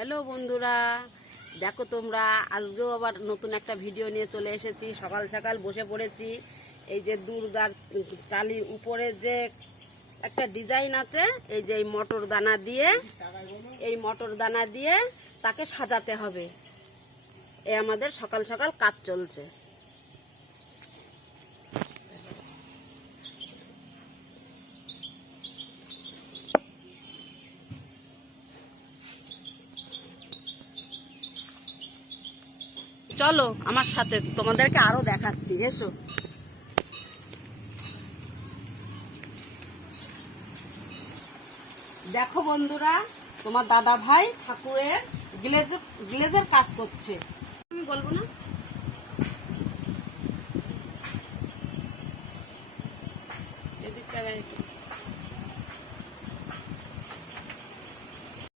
Hello বন্ধুরা, দেখো তোমরা আজকেও আবার নতুন একটা ভিডিও নিয়ে চলে এসেছি। সকাল সকাল বসে পড়েছি। এই যে দুর্গার চালির উপরে যে একটা ডিজাইন আছে, এই যে এই মটর দানা দিয়ে তাকে সাজাতে হবে। এই আমাদের সকাল সকাল কাজ চলছে। চলো আমার সাথে, তোমাদেরকে আরো দেখাচ্ছি, এসো। দেখো বন্ধুরা, তোমার দাদা ভাই ঠাকুরের গ্লেজের কাজ করছে। আমি বলবো না, এদিকটা